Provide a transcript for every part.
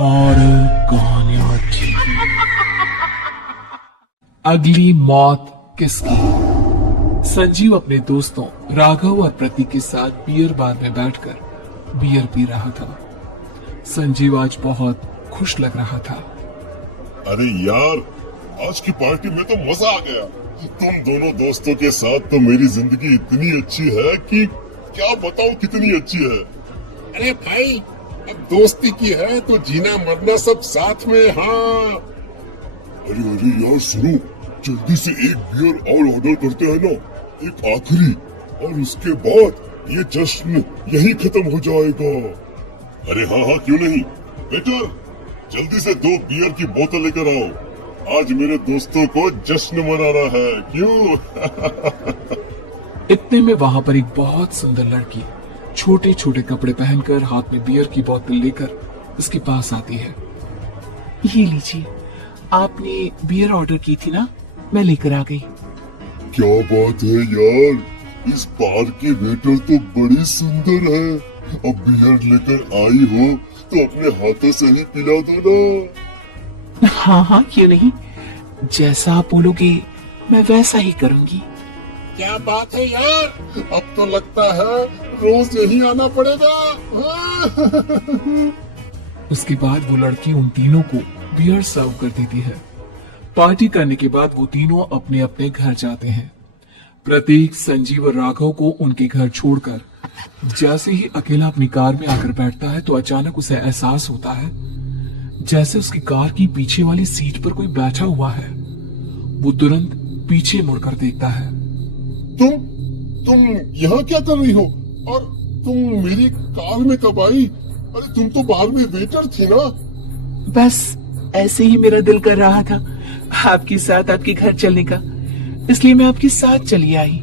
Horror कहानियां थी। अगली मौत किसकी? संजीव अपने दोस्तों राघव और प्रतीक के साथ बियर बार में बैठकर बियर पी रहा था। संजीव आज बहुत खुश लग रहा था। अरे यार, आज की पार्टी में तो मजा आ गया। तुम दोनों दोस्तों के साथ तो मेरी जिंदगी इतनी अच्छी है कि क्या बताऊं कितनी अच्छी है। अरे भाई, अब दोस्ती की है तो जीना मरना सब साथ में। हाँ, अरे अरे यार सुनो, जल्दी से एक बियर और ऑर्डर करते हैं ना, एक आखिरी, और उसके बाद ये जश्न यही खत्म हो जाएगा। अरे हाँ हाँ, क्यों नहीं। बेटर, जल्दी से 2 बियर की बोतल लेकर आओ। आज मेरे दोस्तों को जश्न मनाना है, क्यों? इतने में वहां पर एक बहुत सुंदर लड़की छोटे छोटे कपड़े पहनकर हाथ में बियर की बोतल लेकर उसके पास आती है। ये लीजिए, आपने बियर ऑर्डर की थी ना, मैं लेकर आ गई। क्या बात है यार, इस बार की वेटर तो बड़ी सुंदर है। अब बियर लेकर आई हो तो अपने हाथों से ही पिला दो ना। हाँ हाँ, क्यों नहीं, जैसा आप बोलोगे मैं वैसा ही करूंगी। क्या बात है यार, अब तो लगता है रोज यही आना पड़ेगा। उसके बाद वो लड़की उन तीनों को बियर सर्व कर देती है। पार्टी करने के बाद वो तीनों अपने अपने घर जाते हैं। प्रतीक, संजीव और राघव को उनके घर छोड़कर जैसे ही अकेला अपनी कार में आकर बैठता है तो अचानक उसे एहसास होता है जैसे उसकी कार की पीछे वाली सीट पर कोई बैठा हुआ है। वो तुरंत पीछे मुड़कर देखता है। तुम यहाँ क्या कर रही हो? और तुम मेरी कार में कब आई? अरे तुम तो बाहर में वेटर थी ना। बस ऐसे ही मेरा दिल कर रहा था आपके साथ आपके घर चलने का, इसलिए मैं आपके साथ चली आई।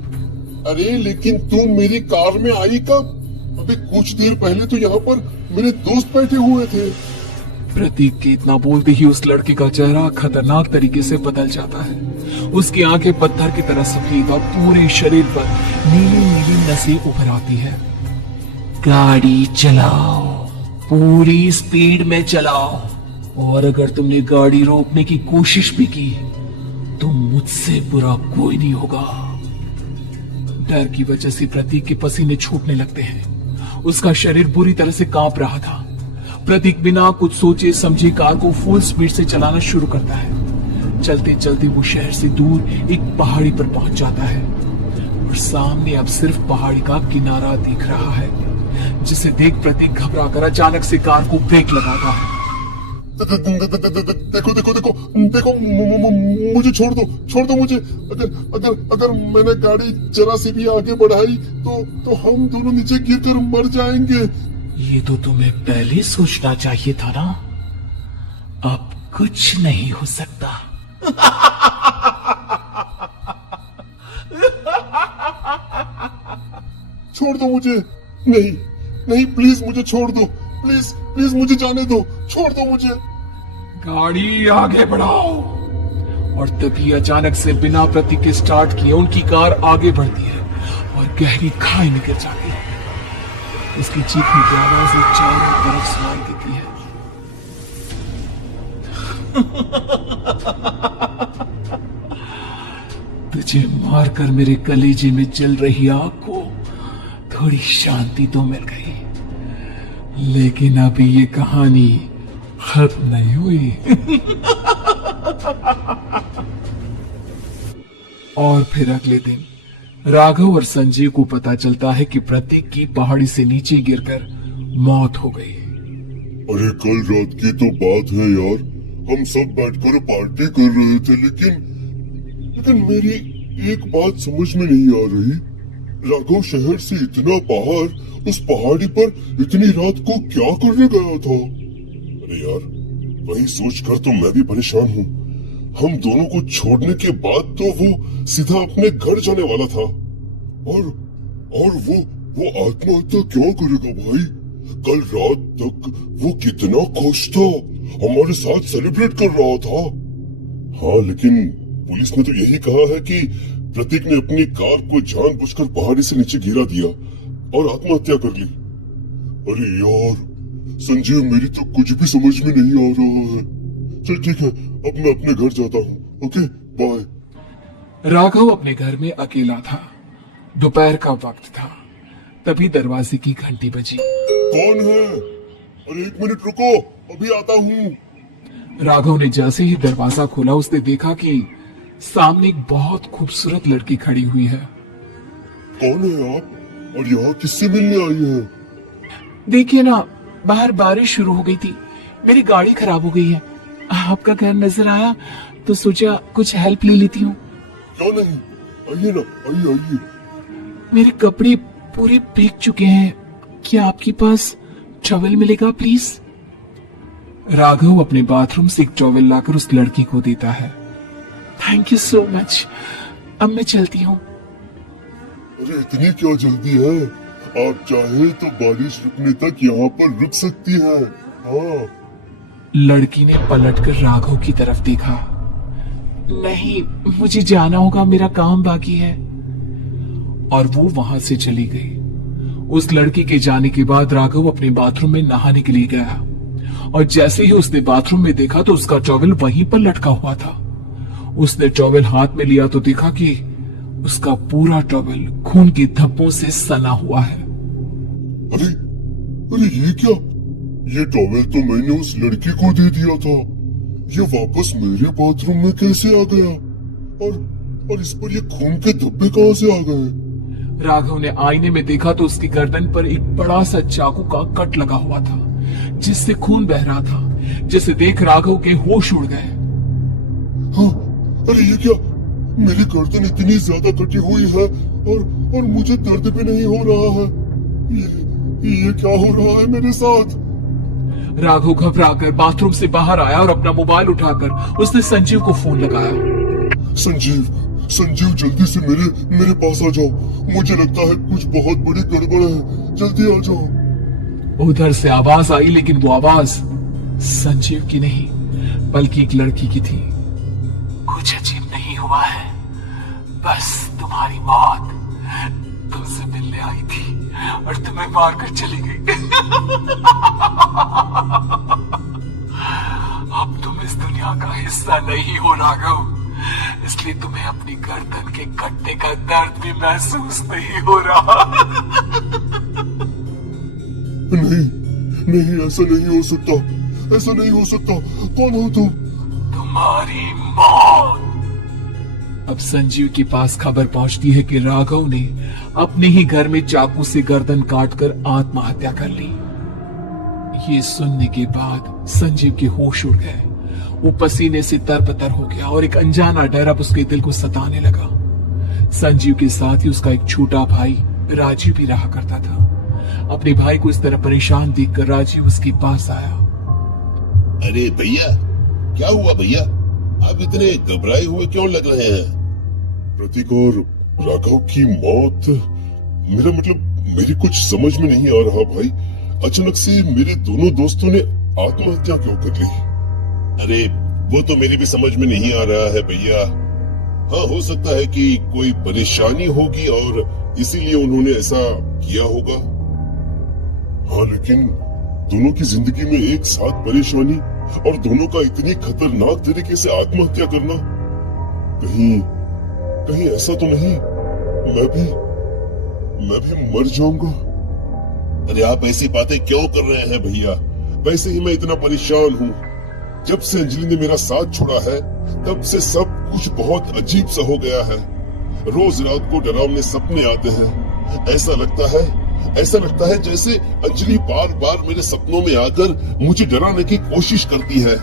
अरे लेकिन तुम मेरी कार में आई कब? अबे कुछ देर पहले तो यहाँ पर मेरे दोस्त बैठे हुए थे। प्रतीक के इतना बोलते ही उस लड़के का चेहरा खतरनाक तरीके से बदल जाता है। उसकी आंखें पत्थर की तरह सफेद और पूरे शरीर पर नीली नीली नसें उभर आती है। गाड़ी चलाओ, पूरी स्पीड में चलाओ, और अगर तुमने गाड़ी रोकने की कोशिश भी की तो मुझसे बुरा कोई नहीं होगा। डर की वजह से प्रतीक के पसीने छूटने लगते हैं। उसका शरीर बुरी तरह से कांप रहा था। प्रतीक बिना कुछ सोचे समझे कार को फुल स्पीड से चलाना शुरू करता है। चलते चलते वो शहर से दूर एक पहाड़ी पर पहुंच जाता है और सामने अब सिर्फ पहाड़ी का किनारा दिख रहा है, जिसे देख प्रतीक घबरा कर अचानक से कार को ब्रेक लगाता है। देखो देखो देखो देखो, मुझे छोड़ दो मुझे। अगर मैंने गाड़ी जरा सी भी आगे बढ़ाई तो हम दोनों नीचे गिरकर मर जाएंगे। ये तो तुम्हें पहले सोचना चाहिए था ना। अब कुछ नहीं हो सकता। छोड़ दो मुझे। नहीं नहीं, प्लीज मुझे छोड़ दो। प्लीज प्लीज मुझे जाने दो, छोड़ दो मुझे। गाड़ी आगे बढ़ाओ। और तभी अचानक से बिना प्रतीक के स्टार्ट किए उनकी कार आगे बढ़ती है और गहरी खाई में गिर जाती है। उसकी चीखने की आवाज वो चारों तरफ सुनाई देती है। तुझे मारकर मेरे कलेजे में जल रही आग को थोड़ी शांति तो मिल गई, लेकिन अभी ये कहानी खत्म नहीं हुई। और फिर अगले दिन राघव और संजीव को पता चलता है कि प्रतीक की पहाड़ी से नीचे गिरकर मौत हो गई। अरे कल रात की तो बात है यार, हम सब बैठकर पार्टी कर रहे थे, लेकिन मेरी एक बात समझ में नहीं आ रही। राघव शहर से इतना बाहर उस पहाड़ी पर इतनी रात को क्या करने गया था? अरे यार, वही सोचकर तो मैं भी परेशान हूँ। हम दोनों को छोड़ने के बाद तो वो सीधा अपने घर जाने वाला था, और वो आत्महत्या क्यों करेगा भाई? कल रात तक वो कितना खुश था, हमारे साथ सेलिब्रेट कर रहा था। हाँ, लेकिन पुलिस ने तो यही कहा है कि प्रतीक ने अपनी कार को जानबूझकर पहाड़ी से नीचे गिरा दिया और आत्महत्या कर ली। अरे यार, संजीव मेरी तो कुछ भी समझ में नहीं आ रहा है। चल ठीक है, अब मैं अपने घर जाता हूँ। Okay bye. राघव अपने घर में अकेला था। दोपहर का वक्त था। तभी दरवाजे की घंटी बजी। कौन है? अरे 1 मिनट रुको, अभी आता हूँ। राघव ने जैसे ही दरवाजा खोला उसने देखा कि सामने एक बहुत खूबसूरत लड़की खड़ी हुई है। कौन है आप और यहाँ किससे मिलने आई हैं? देखिए ना, बाहर बारिश शुरू हो गई थी, मेरी गाड़ी खराब हो गई है। आपका घर नजर आया तो सोचा कुछ हेल्प ले लेती हूँ। क्यों नहीं, आइए ना, आइए आइए। मेरे कपड़े पूरे भीग चुके हैं, क्या आपके पास टॉवेल मिलेगा प्लीज? राघव अपने बाथरूम से एक टॉवेल लाकर उस लड़की को देता है। थैंक यू सो मच, अब मैं चलती हूँ। अरे इतनी क्या जल्दी है? आप चाहे तो बारिश रुकने तक यहाँ पर रुक सकती है। हाँ। लड़की ने पलटकर राघव की तरफ देखा। नहीं, मुझे जाना होगा, मेरा काम बाकी है। और वो वहां से चली गई। उस लड़की के जाने के बाद राघव अपने बाथरूम में नहाने के लिए गया और जैसे ही उसने बाथरूम में देखा तो उसका टॉवेल वहीं पर लटका हुआ था। उसने टॉवेल हाथ में लिया तो देखा कि उसका पूरा टॉवेल खून की धब्बों से सना हुआ है। अरे अरे ये क्या? ये टॉवेल तो मैंने उस लड़की को दे दिया था। ये वापस मेरे बाथरूम में कैसे आ गया? और इस पर ये खून के धब्बे कहां से आ गए? राघव ने आईने में देखा तो उसकी गर्दन पर एक बड़ा सा चाकू का कट लगा हुआ था जिससे खून बह रहा था, जिसे देख राघव के होश उड़ गए। हाँ, अरे ये क्या? मेरी गर्दन इतनी ज्यादा कटी हुई है और मुझे दर्द भी नहीं हो रहा है। ये क्या हो रहा है मेरे साथ? राघव घबराकर बाथरूम से बाहर आया और अपना मोबाइल उठाकर उसने संजीव को फोन लगाया। संजीव जल्दी से मेरे पास आ जाओ। मुझे लगता है कुछ बहुत बड़ी गड़बड़ है, जल्दी आ जाओ। उधर से आवाज आई, लेकिन वो आवाज संजीव की नहीं बल्कि एक लड़की की थी। कुछ अजीब नहीं हुआ है, बस तुम्हारी मौत तुमसे मिलने आई थी और तुम्हें मारकर चली गई। अब तुम इस दुनिया का हिस्सा नहीं हो राघव, इसलिए तुम्हें अपनी गर्दन के कटने का दर्द भी महसूस नहीं हो रहा। नहीं, ऐसा नहीं हो सकता, ऐसा नहीं हो सकता। कौन हो तुम? तुम्हारी मौत। अब संजीव के पास खबर पहुंचती है कि राघव ने अपने ही घर में चाकू से गर्दन काटकर आत्महत्या कर ली। ये सुनने के बाद संजीव के होश उड़ गए। वो पसीने से तरबतर हो गया और एक अनजाना डर अब उसके दिल को सताने लगा। संजीव के साथ ही उसका एक छोटा भाई राजीव भी रहा करता था। अपने भाई को इस तरह परेशान देखकर राजीव उसके पास आया। अरे भैया, क्या हुआ भैया? आप इतने घबराए हुए क्यों लग रहे हैं? प्रतीक और राघव की मौत, मेरा मतलब मेरी कुछ समझ में नहीं आ रहा भाई। अचानक से मेरे दोनों दोस्तों ने आत्महत्या क्यों कर ली? अरे वो तो मेरी भी समझ में नहीं आ रहा है भैया। हाँ, हो सकता है कि कोई परेशानी होगी और इसीलिए उन्होंने ऐसा किया होगा। हाँ, लेकिन दोनों की जिंदगी में एक साथ परेशानी और दोनों का इतनी खतरनाक तरीके से आत्महत्या करना, कहीं ऐसा तो नहीं मैं भी मर जाऊंगा? अरे आप ऐसी बातें क्यों कर रहे हैं भैया? वैसे ही मैं इतना परेशान हूँ। जब से अंजलि ने मेरा साथ छोड़ा है तब से सब कुछ बहुत अजीब सा हो गया है। रोज रात को डरावने सपने आते हैं। ऐसा लगता है जैसे अंजलि बार बार मेरे सपनों में आकर मुझे डराने की कोशिश करती है।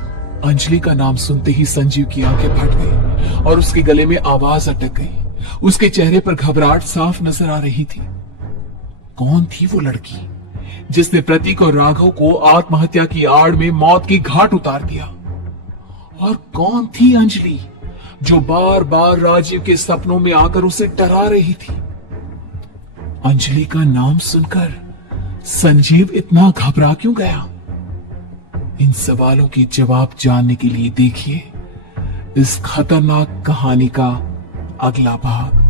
अंजलि का नाम सुनते ही संजीव की आंखें फट गई और उसके गले में आवाज अटक गई। उसके चेहरे पर घबराहट साफ नजर आ रही थी। कौन थी वो लड़की जिसने प्रतीक और राघव को आत्महत्या की आड़ में मौत की घाट उतार दिया? और कौन थी अंजलि जो बार बार राजीव के सपनों में आकर उसे डरा रही थी? अंजलि का नाम सुनकर संजीव इतना घबरा क्यों गया? इन सवालों के जवाब जानने के लिए देखिए इस खतरनाक कहानी का अगला भाग।